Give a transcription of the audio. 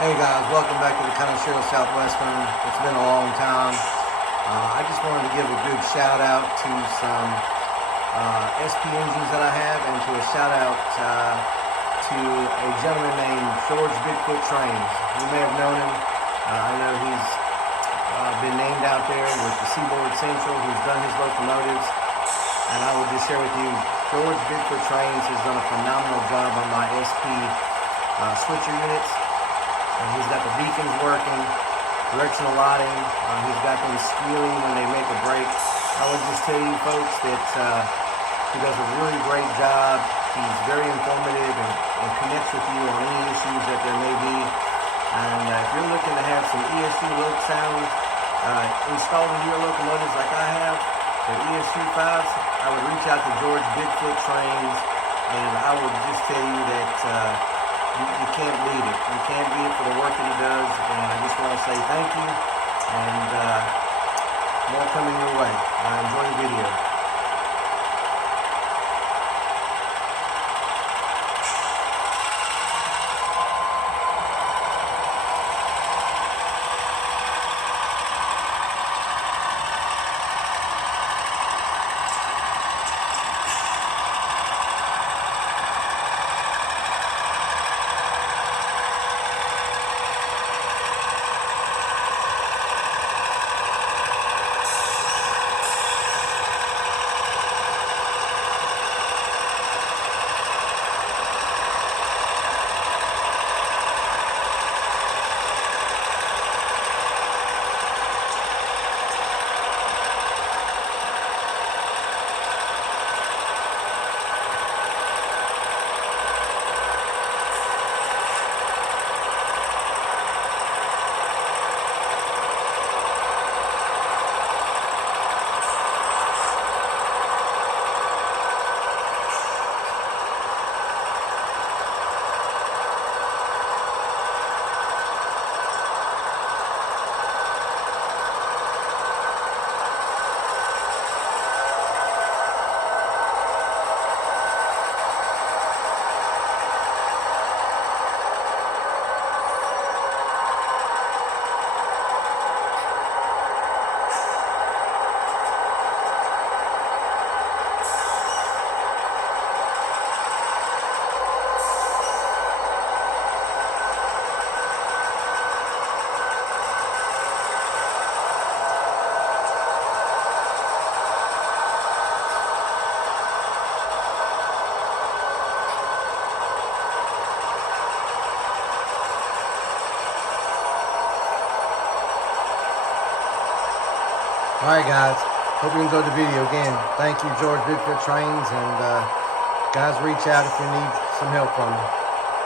Hey guys, welcome back to the Connoisseur Southwestern. It's been a long time. I just wanted to give a good shout out to some SP engines that I have, and to a shout out to a gentleman named George Bigfoot Trains. You may have known him. I know he's been named out there with the Seaboard Central, who's done his locomotives. And I will just share with you, George Bigfoot Trains has done a phenomenal job on my SP switcher units. He's got the beacons working, directional lighting. He's got them squealing when they make a break. I would just tell you folks that he does a really great job. He's very informative and connects with you on any issues that there may be. And if you're looking to have some ESU Lok Sound installed into your locomotives like I have, the ESU V5s, I would reach out to George Bigfoot Trains, and I would just tell you that you can't beat it. You can't beat it for the work that he does, and I just want to say thank you, and more coming your way. Enjoy the video. Alright guys, hope you enjoyed the video. Again, thank you George Bigfoot Trains, and guys, reach out if you need some help from me.